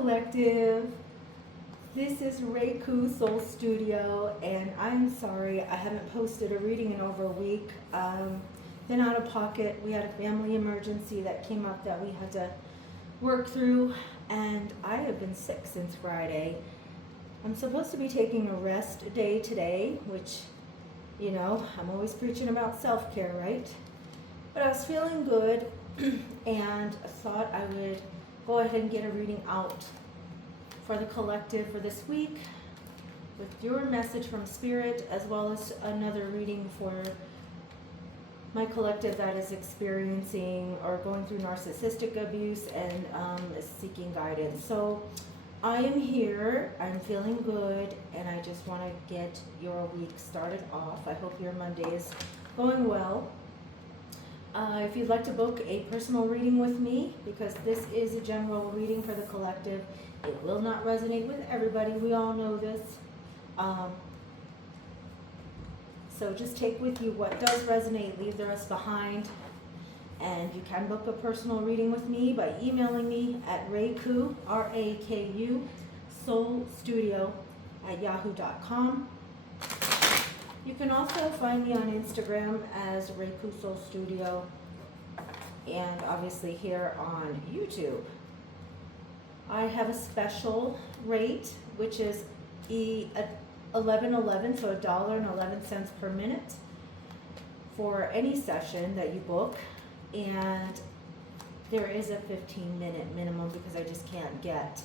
Collective. This is Reiku Soul Studio, and I'm sorry I haven't posted a reading in over a week. Been out of pocket. We had a family emergency that came up that we had to work through, and I have been sick since Friday. I'm supposed to be taking a rest day today, which, you know, I'm always preaching about self-care, right? But I was feeling good and I thought I would go ahead and get a reading out for the collective for this week with your message from Spirit, as well as another reading for my collective that is experiencing or going through narcissistic abuse and is seeking guidance. So I am here, I'm feeling good, and I just want to get your week started off. I hope your Monday is going well. If you'd like to book a personal reading with me, because this is a general reading for the collective, it will not resonate with everybody. We all know this. So just take with you what does resonate, leave the rest behind. And you can book a personal reading with me by emailing me at Reiku, R-A-K-U, Soul Studio at yahoo.com. You can also find me on Instagram as Reiku Soul Studio, and obviously here on YouTube. I have a special rate, which is $11.11, so $1.11 per minute for any session that you book. And there is a 15-minute minimum because I just can't get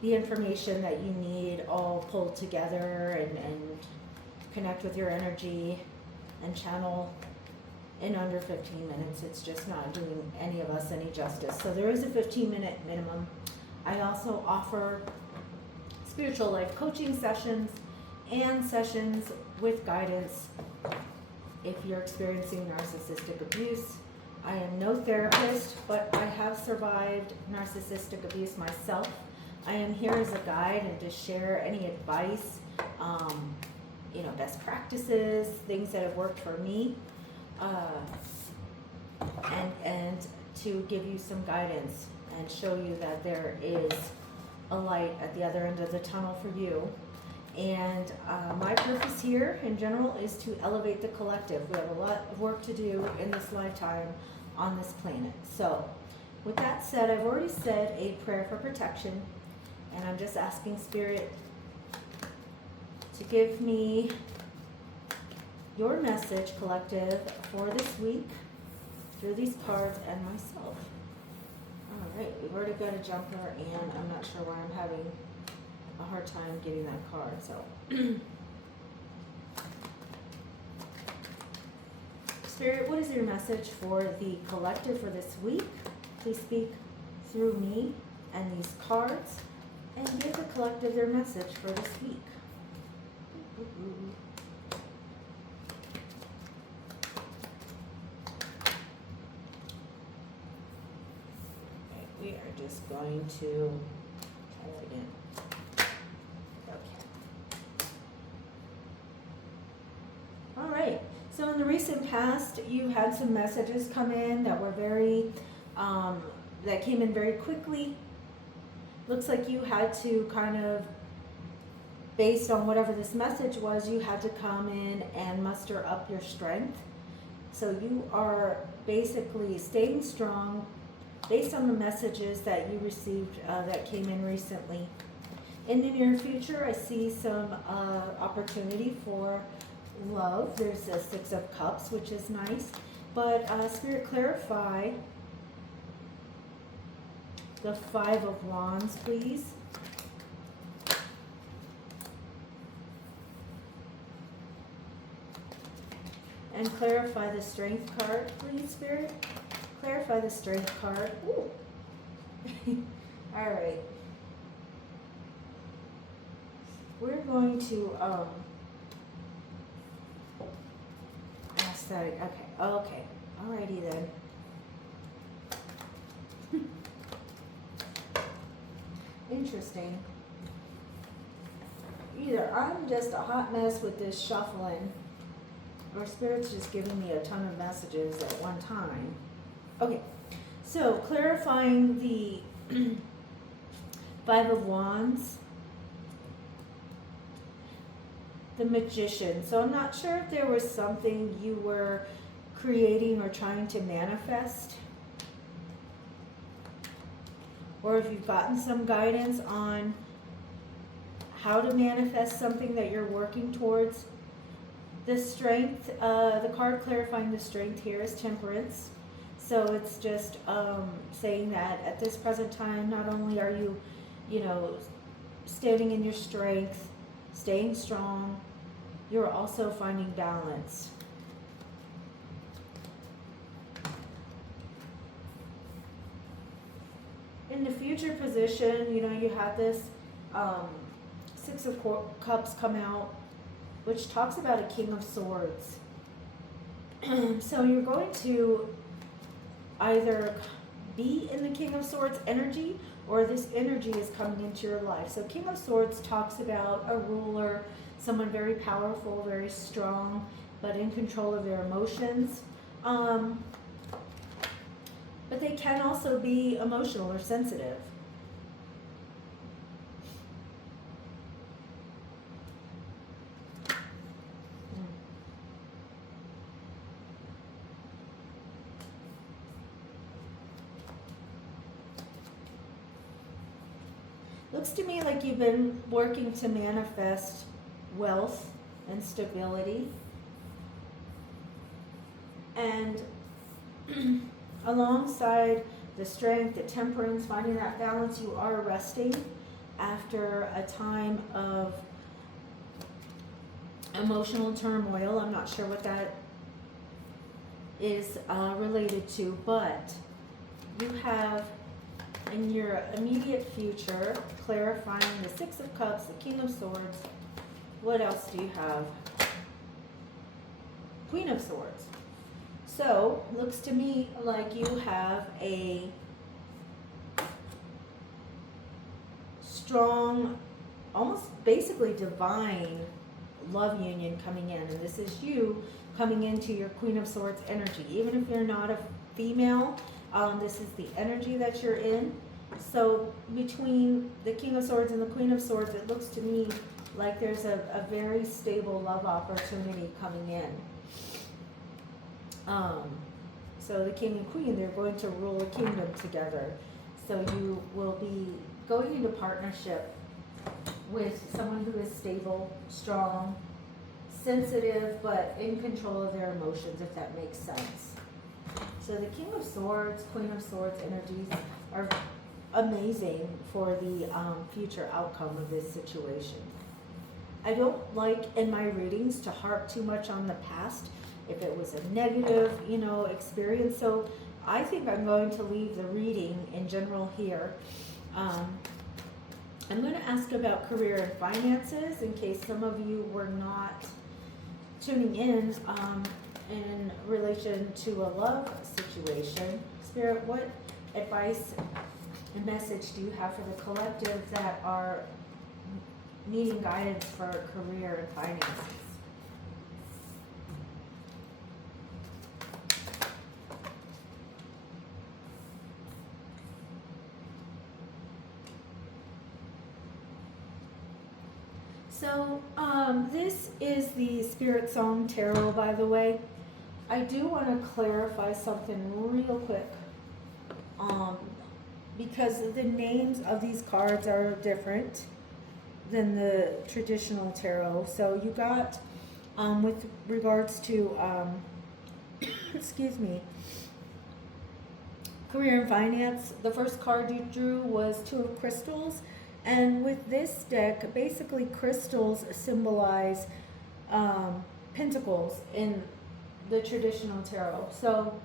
the information that you need all pulled together and connect with your energy and channel in under 15 minutes. It's just not doing any of us any justice. So there is a 15-minute minimum. I also offer spiritual life coaching sessions and sessions with guidance if you're experiencing narcissistic abuse. I am no therapist, but I have survived narcissistic abuse myself. I am here as a guide and to share any advice, best practices, things that have worked for me, and to give you some guidance and show you that there is a light at the other end of the tunnel for you. And my purpose here in general is to elevate the collective. We have a lot of work to do in this lifetime on this planet. So with that said, I've already said a prayer for protection, and I'm just asking Spirit to give me your message, collective, for this week through these cards and myself. All right, we've already got a jumper, and I'm not sure why I'm having a hard time getting that card. So Spirit, what is your message for the collective for this week? Please speak through me and these cards and give the collective their message for this week. Okay, we are just going to type it in. All right, so in the recent past, you had some messages come in that were very, that came in very quickly. Looks like you had to kind of, based on whatever this message was, you had to come in and muster up your strength. So you are basically staying strong based on the messages that you received that came in recently. In the near future, I see some opportunity for love. There's a Six of Cups, which is nice. But Spirit, clarify the Five of Wands, please. And clarify the Strength card, please, Spirit. Clarify the Strength card. Ooh. All right. We're going to ask that. Okay. Alrighty then. Interesting. Either I'm just a hot mess with this shuffling, or Spirit's just giving me a ton of messages at one time. Okay, so clarifying the Five of Wands, the Magician. So I'm not sure if there was something you were creating or trying to manifest, or if you've gotten some guidance on how to manifest something that you're working towards. The Strength, the card clarifying the Strength here is Temperance. So it's just saying that at this present time, not only are you, standing in your strength, staying strong, you're also finding balance. In the future position, you have this Six of Cups come out, which talks about a King of Swords. So you're going to either be in the King of Swords energy, or this energy is coming into your life. So King of Swords talks about a ruler, someone very powerful, very strong, but in control of their emotions. But they can also be emotional or sensitive. Looks to me like you've been working to manifest wealth and stability. And alongside the Strength, the Temperance, finding that balance, you are resting after a time of emotional turmoil. I'm not sure what that is related to, but you have in your immediate future clarifying the Six of Cups, the King of Swords. What else do you have? Queen of Swords. So, looks to me like you have a strong, almost basically divine love union coming in. And this is you coming into your Queen of Swords energy. Even if you're not a female, this is the energy that you're in. So between the King of Swords and the Queen of Swords, it looks to me like there's a very stable love opportunity coming in. So the King and Queen, they're going to rule a kingdom together. So you will be going into partnership with someone who is stable, strong, sensitive, but in control of their emotions, if that makes sense. So the King of Swords, Queen of Swords energies are amazing for the future outcome of this situation. I don't like in my readings to harp too much on the past if it was a negative, experience. So I think I'm going to leave the reading in general here. I'm going to ask about career and finances in case some of you were not tuning in relation to a love situation. Spirit, what advice and message do you have for the collective that are needing guidance for career and finances? So, this is the Spirit Song Tarot, by the way. I do want to clarify something real quick, because the names of these cards are different than the traditional tarot. So you got, with regards to, excuse me, career and finance, the first card you drew was Two of Crystals. And with this deck, basically crystals symbolize pentacles in the traditional tarot. So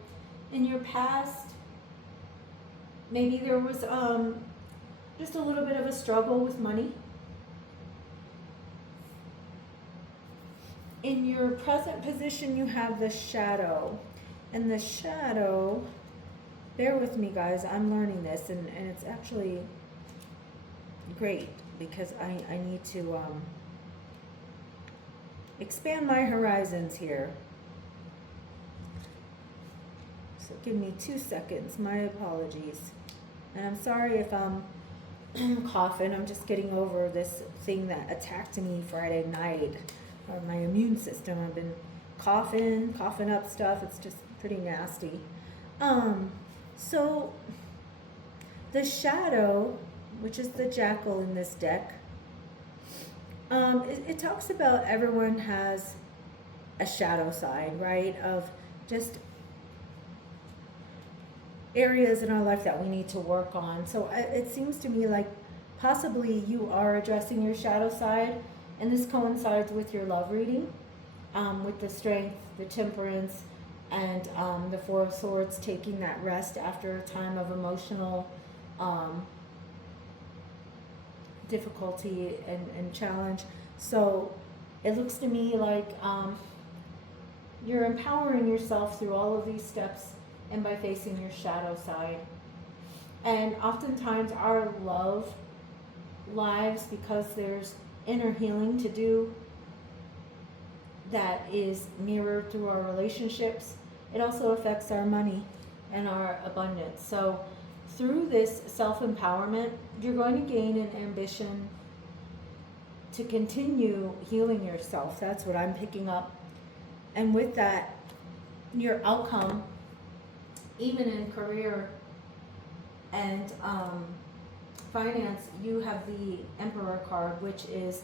in your past, maybe there was just a little bit of a struggle with money. In your present position, you have the Shadow. And the Shadow, bear with me guys, I'm learning this, and it's actually great because I need to expand my horizons here. So give me 2 seconds, my apologies. And I'm sorry if I'm coughing. I'm just getting over this thing that attacked me Friday night. My immune system. I've been coughing up stuff. It's just pretty nasty. So the shadow, which is the jackal in this deck, it talks about everyone has a shadow side, right? Of just areas in our life that we need to work on. So it seems to me like possibly you are addressing your shadow side, and this coincides with your love reading, with the strength, the temperance, and the Four of Swords, taking that rest after a time of emotional difficulty and challenge. So it looks to me like you're empowering yourself through all of these steps and by facing your shadow side. And oftentimes our love lives, because there's inner healing to do that is mirrored through our relationships, it also affects our money and our abundance. So through this self-empowerment, you're going to gain an ambition to continue healing yourself. That's what I'm picking up. And with that, your outcome, even in career and finance, you have the Emperor card, which is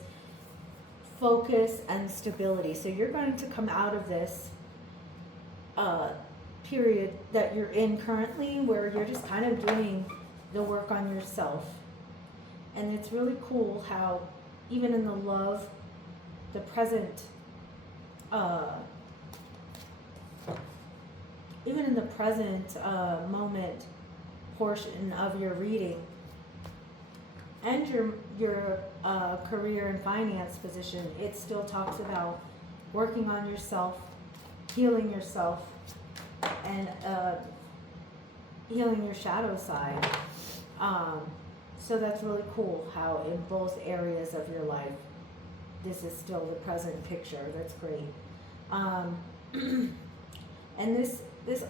focus and stability. So you're going to come out of this period that you're in currently, where you're just kind of doing the work on yourself. And it's really cool how even in the love, the present, moment portion of your reading and your career and finance position, it still talks about working on yourself, healing yourself, and healing your shadow side. So that's really cool how in both areas of your life, this is still the present picture. That's great. And this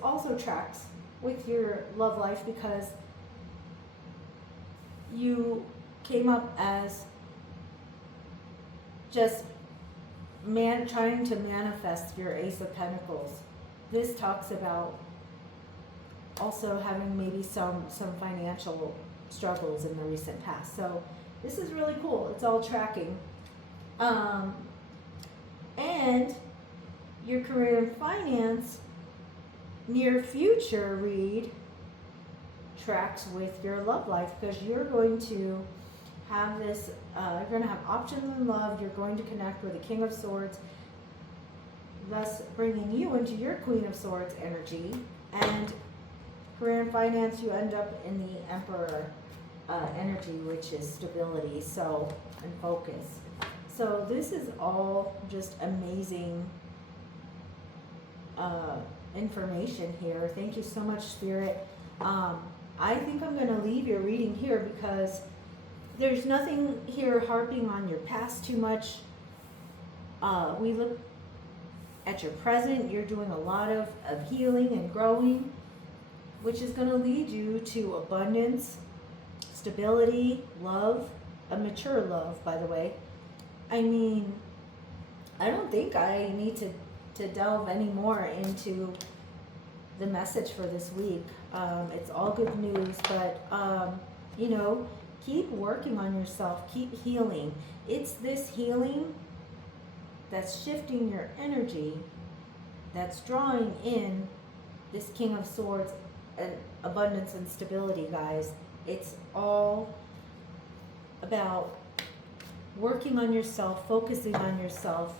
also tracks with your love life, because you came up as just trying to manifest your Ace of Pentacles. This talks about also having maybe some financial struggles in the recent past. So this is really cool. It's all tracking. And your career and finance near future read tracks with your love life, because you're going to have this, you're going to have options in love. You're going to connect with the King of Swords, thus bringing you into your Queen of Swords energy. And career and finance, you end up in the Emperor energy, which is stability, so, and focus. So this is all just amazing information here. Thank you so much, Spirit. I think I'm going to leave your reading here, because there's nothing here harping on your past too much. We look at your present. You're doing a lot of healing and growing, which is going to lead you to abundance, stability, love, a mature love, by the way. I mean, I don't think I need to delve any more into the message for this week. It's all good news, but, you know, keep working on yourself, keep healing. It's this healing that's shifting your energy, that's drawing in this King of Swords and abundance and stability, guys. It's all about working on yourself, focusing on yourself,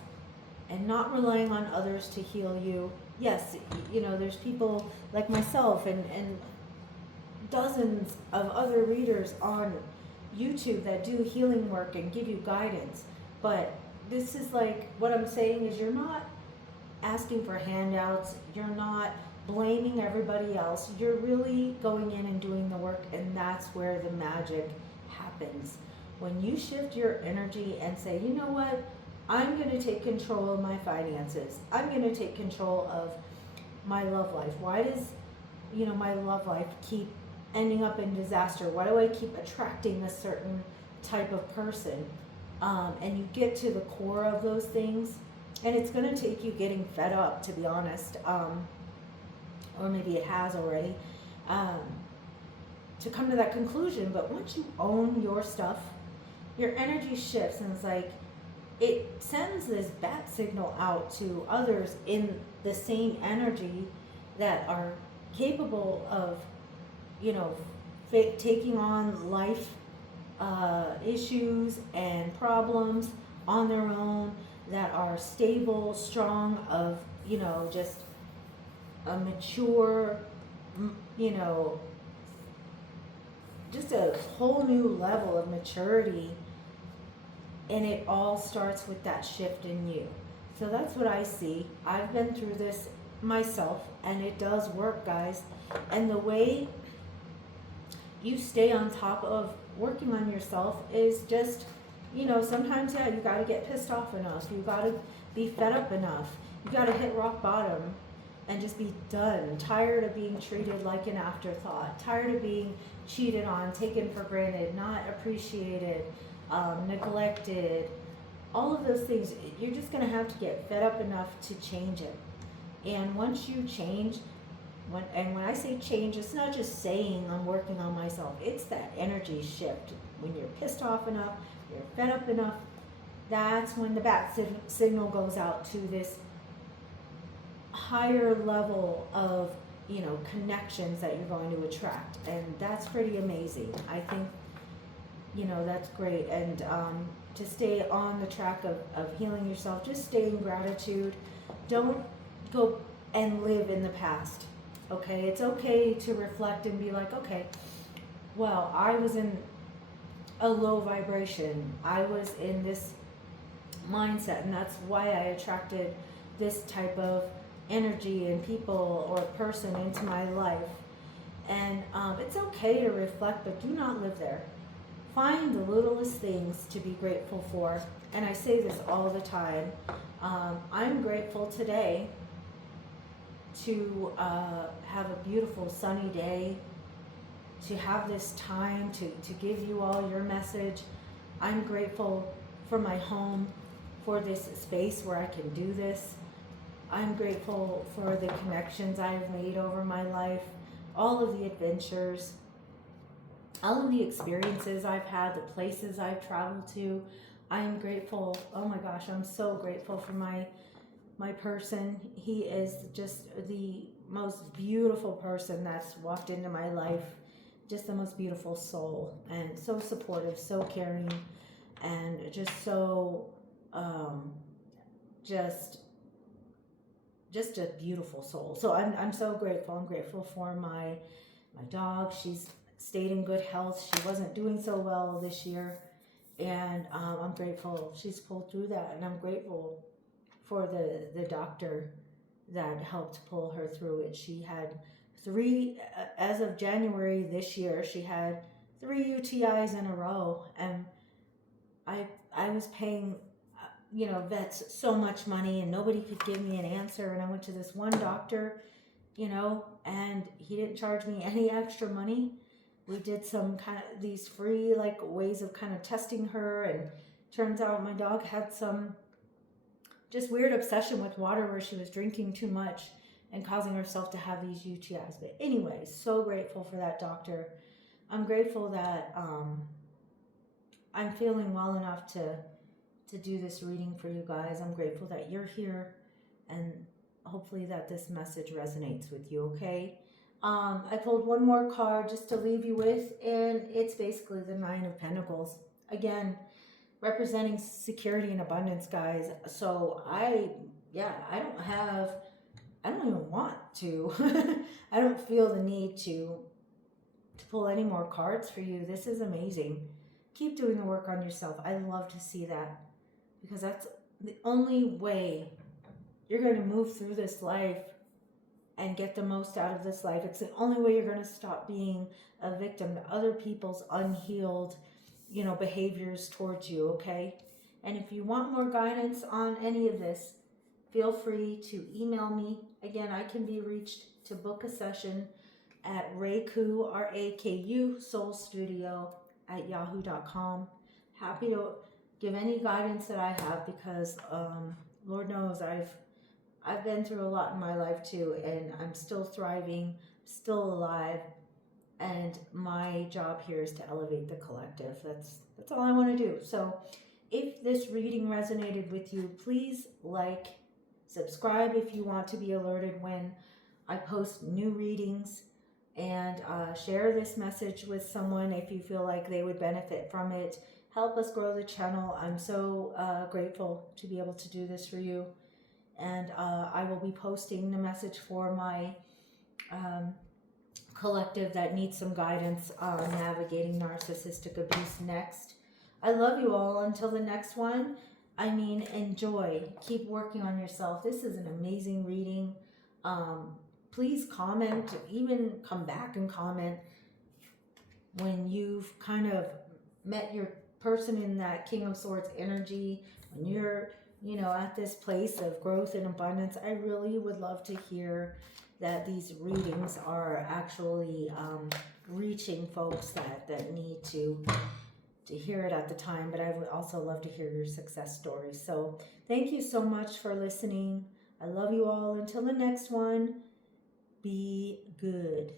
and not relying on others to heal you. Yes, you know, there's people like myself and dozens of other readers on YouTube that do healing work and give you guidance. But this is like, what I'm saying is, you're not asking for handouts. You're not blaming everybody else. You're really going in and doing the work, and that's where the magic happens. When you shift your energy and say, you know what, I'm going to take control of my finances. I'm going to take control of my love life. Why does, you know, my love life keep ending up in disaster? Why do I keep attracting a certain type of person? And you get to the core of those things, and it's going to take you getting fed up, to be honest, or maybe it has already, um, to come to that conclusion. But once you own your stuff, your energy shifts, and it's like it sends this bat signal out to others in the same energy that are capable of, you know, taking on life issues and problems on their own, that are stable, strong, of, you know, just a mature, you know, just a whole new level of maturity. And it all starts with that shift in you. So that's what I see. I've been through this myself, and it does work, guys. And the way you stay on top of working on yourself is just, you know, sometimes, yeah, you got to get pissed off enough. You got to be fed up enough. You got to hit rock bottom and just be done. Tired of being treated like an afterthought. Tired of being cheated on, taken for granted, not appreciated, neglected. All of those things. You're just going to have to get fed up enough to change it. And once you change, when I say change, it's not just saying I'm working on myself. It's that energy shift. When you're pissed off enough, you're fed up enough, that's when the bat signal goes out to this higher level of, you know, connections that you're going to attract. And that's pretty amazing. I think, you know, that's great. And to stay on the track of healing yourself, just stay in gratitude. Don't go and live in the past. Okay, it's okay to reflect and be like, okay, well, I was in a low vibration. I was in this mindset, and that's why I attracted this type of energy and people or person into my life. And it's okay to reflect, but do not live there. Find the littlest things to be grateful for. And I say this all the time. I'm grateful today to have a beautiful sunny day, to have this time to give you all your message. I'm grateful for my home, for this space where I can do this. I'm grateful for the connections I've made over my life, all of the adventures, all of the experiences I've had, the places I've traveled to. I'm grateful. Oh my gosh, I'm so grateful for my person. He is just the most beautiful person that's walked into my life. Just the most beautiful soul, and so supportive, so caring, and just so just a beautiful soul. So I'm so grateful. I'm grateful for my dog. She's stayed in good health. She wasn't doing so well this year, and I'm grateful she's pulled through that. And I'm grateful for the doctor that helped pull her through it. She had 3, as of January this year, she had 3 UTIs in a row, and I was paying, you know, vets so much money, and nobody could give me an answer. And I went to this one doctor, you know, and he didn't charge me any extra money. We did some kind of these free like ways of kind of testing her, and turns out my dog had some just weird obsession with water where she was drinking too much and causing herself to have these UTIs. But anyway, so grateful for that doctor. I'm grateful that I'm feeling well enough to do this reading for you guys. I'm grateful that you're here, and hopefully that this message resonates with you, okay? I pulled one more card just to leave you with, and it's basically the 9 of Pentacles. Again, representing security and abundance, guys. So I don't even want to. I don't feel the need to pull any more cards for you. This is amazing. Keep doing the work on yourself. I love to see that, because that's the only way you're going to move through this life and get the most out of this life. It's the only way you're going to stop being a victim to other people's unhealed, you know, behaviors towards you, okay? And if you want more guidance on any of this, feel free to email me. Again, I can be reached to book a session at Raku, RAKU Soul Studio at yahoo.com. Happy to give any guidance that I have because Lord knows I've been through a lot in my life too, and I'm still thriving, still alive, and my job here is to elevate the collective. That's all I want to do. So if this reading resonated with you, please like, subscribe if you want to be alerted when I post new readings, and share this message with someone if you feel like they would benefit from it. Help us grow the channel. I'm so grateful to be able to do this for you. And I will be posting the message for my collective that needs some guidance on navigating narcissistic abuse next. I love you all. Until the next one, enjoy. Keep working on yourself. This is an amazing reading. Please comment, even come back and comment when you've kind of met your person in that King of Swords energy, when you're, at this place of growth and abundance. I really would love to hear that these readings are actually reaching folks that need to hear it at the time, but I would also love to hear your success stories. So thank you so much for listening. I love you all. Until the next one, be good.